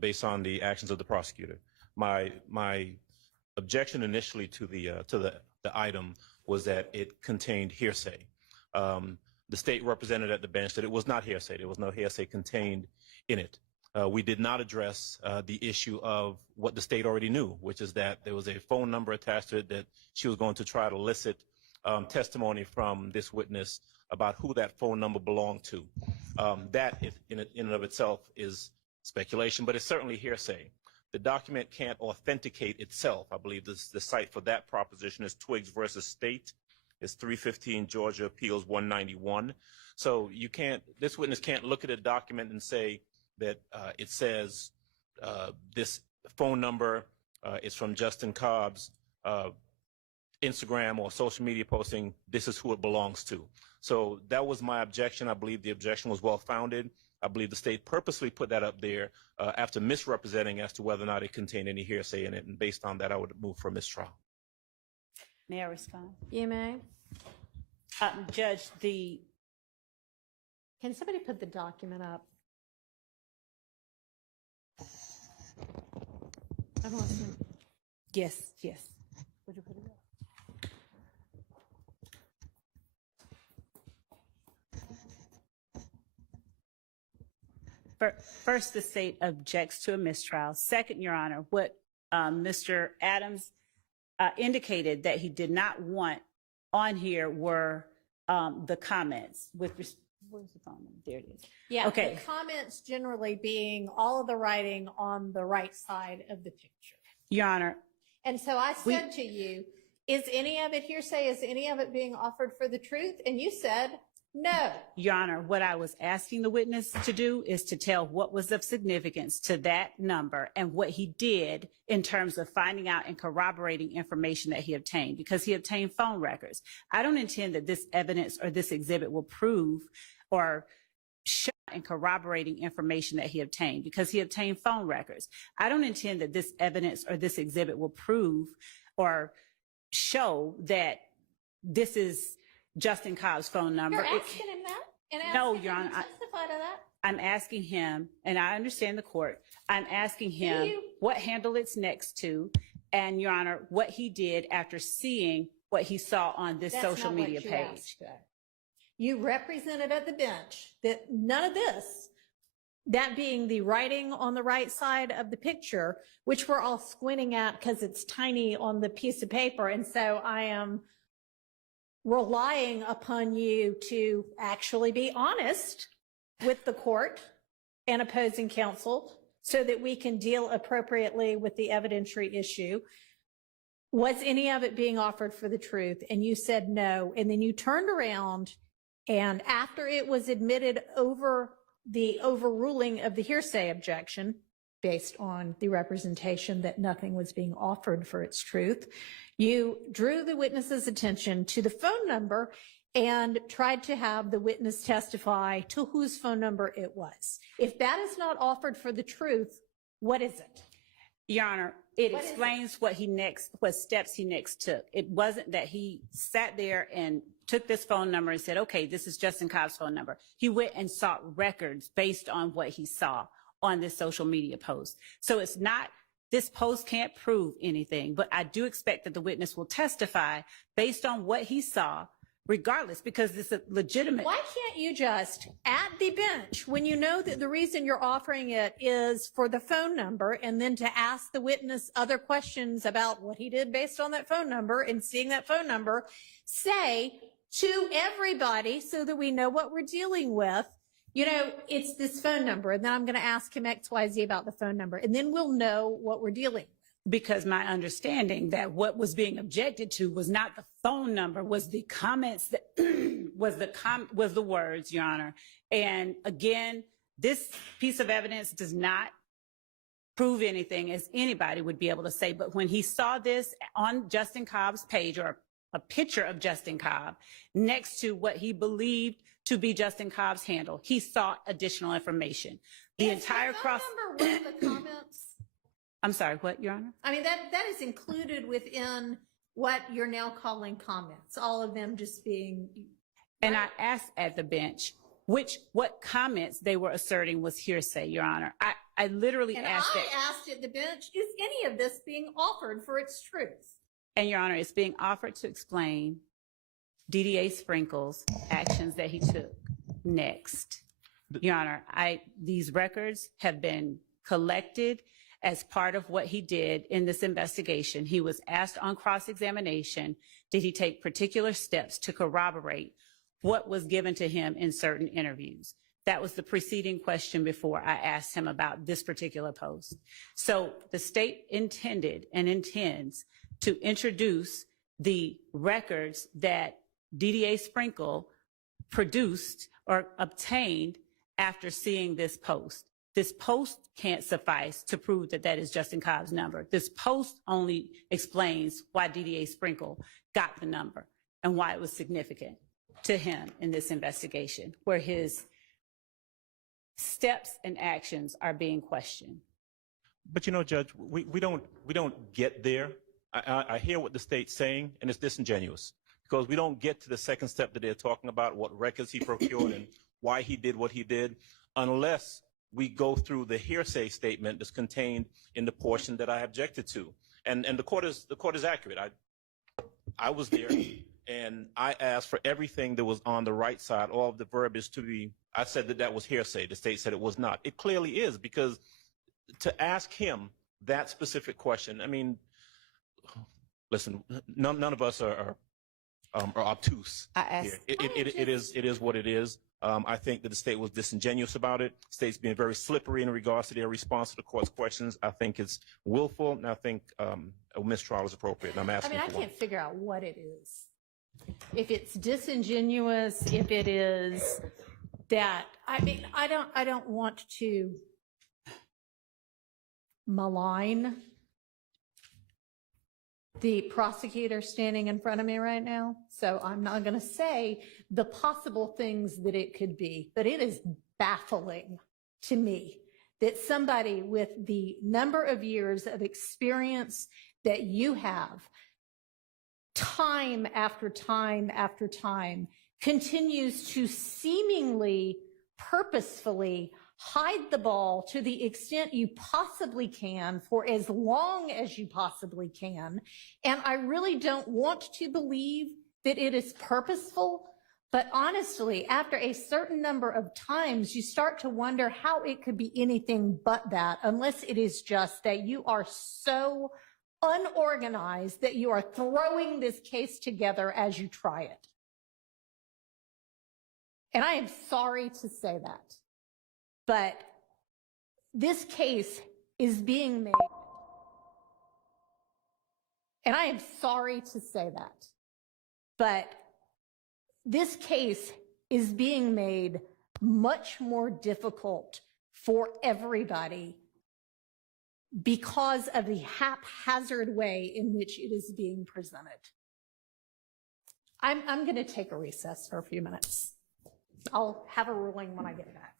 based on the actions of the prosecutor. My objection initially to the item was that it contained hearsay. The state represented at the bench that it was not hearsay. There was no hearsay contained in it. We did not address the issue of what the state already knew, which is that there was a phone number attached to it that she was going to try to elicit testimony from this witness about who that phone number belonged to. That in and of itself is speculation, but it's certainly hearsay. The document can't authenticate itself. I believe the site for that proposition is Twiggs versus State. It's 315 Georgia Appeals 191. So this witness can't look at a document and say that it says this phone number is from Justin Cobb's Instagram or social media posting. This is who it belongs to. So that was my objection. I believe the objection was well founded. I believe the state purposely put that up there after misrepresenting as to whether or not it contained any hearsay in it. And based on that, I would move for mistrial. May I respond? You may. Judge, can somebody put the document up? I don't see. Yes. Would you put it up? First, the state objects to a mistrial. Second, Your Honor, what Mr. Adams indicated that he did not want on here were the comments with where's the phone number? There it is. Yeah, okay. The comments generally being all of the writing on the right side of the picture. Your Honor. And so I said to you, is any of it hearsay? Is any of it being offered for the truth? And you said no. Your Honor, what I was asking the witness to do is to tell what was of significance to that number and what he did in terms of finding out and corroborating information that he obtained, because he obtained phone records. I don't intend that this evidence or this exhibit will prove or show and corroborating information that he obtained, because he obtained phone records. I don't intend that this evidence or this exhibit will prove or show that this is Justin Cobb's phone number. You're asking him that? And No, asking Your him Honor. to testify to that? I'm asking him, and I understand the court, I'm asking him what handle it's next to, and Your Honor, what he did after seeing what he saw on this That's social not what media you page. asked. You represented at the bench that none of this, that being the writing on the right side of the picture, which we're all squinting at because it's tiny on the piece of paper. And so I am relying upon you to actually be honest with the court and opposing counsel so that we can deal appropriately with the evidentiary issue. Was any of it being offered for the truth? And you said no. And then you turned around, and after it was admitted over the overruling of the hearsay objection, based on the representation that nothing was being offered for its truth, you drew the witness's attention to the phone number and tried to have the witness testify to whose phone number it was. If that is not offered for the truth, what is it? Your Honor, it explains what steps he next took. It wasn't that he sat there and took this phone number and said, okay, this is Justin Cobb's phone number. He went and sought records based on what he saw on this social media post. So it's not, this post can't prove anything, but I do expect that the witness will testify based on what he saw, regardless, because it's a legitimate. Why can't you just, at the bench, when you know that the reason you're offering it is for the phone number, and then to ask the witness other questions about what he did based on that phone number and seeing that phone number, say to everybody so that we know what we're dealing with, you know, it's this phone number, and then I'm going to ask him XYZ about the phone number, and then we'll know what we're dealing with. Because my understanding that what was being objected to was not the phone number, was the comments that was the words, Your Honor. And again, this piece of evidence does not prove anything, as anybody would be able to say. But when he saw this on Justin Cobb's page, or a picture of Justin Cobb next to what he believed to be Justin Cobb's handle, he sought additional information. The entire phone number one of the comments. I'm sorry, what, Your Honor? I mean, that is included within what you're now calling comments, all of them just being. And I asked at the bench what comments they were asserting was hearsay, Your Honor. I literally And asked that. I asked at the bench, is any of this being offered for its truth? And Your Honor, it's being offered to explain DDA Sprinkle's actions that he took next. Your Honor, these records have been collected as part of what he did in this investigation. He was asked on cross-examination, did he take particular steps to corroborate what was given to him in certain interviews? That was the preceding question before I asked him about this particular post. So the state intended and intends to introduce the records that DDA Sprinkle produced or obtained after seeing this post. This post can't suffice to prove that that is Justin Cobb's number. This post only explains why DDA Sprinkle got the number and why it was significant to him in this investigation, where his steps and actions are being questioned. But you know, Judge, we don't get there. I hear what the state's saying, and it's disingenuous because we don't get to the second step that they're talking about, what records he procured and why he did what he did, unless we go through the hearsay statement that's contained in the portion that I objected to. And the court is accurate. I was there and I asked for everything that was on the right side, all of the verbiage to be, I said that was hearsay. The state said it was not. It clearly is, because to ask him that specific question, I mean, listen, none of us are obtuse. It is what it is. I think that the state was disingenuous about it. The state's being very slippery in regards to their response to the court's questions. I think it's willful, and I think a mistrial is appropriate. And I'm asking I for one. can't figure out what it is. If it's disingenuous, if it is that, I don't want to malign the prosecutor standing in front of me right now, so I'm not going to say the possible things that it could be, but it is baffling to me that somebody with the number of years of experience that you have, time after time after time, continues to seemingly purposefully hide the ball to the extent you possibly can for as long as you possibly can. And I really don't want to believe that it is purposeful, but honestly, after a certain number of times, you start to wonder how it could be anything but that, unless it is just that you are so unorganized that you are throwing this case together as you try it. And I am sorry to say that, but this case is being made, and I am sorry to say that, but this case is being made much more difficult for everybody because of the haphazard way in which it is being presented. I'm going to take a recess for a few minutes. I'll have a ruling when I get back.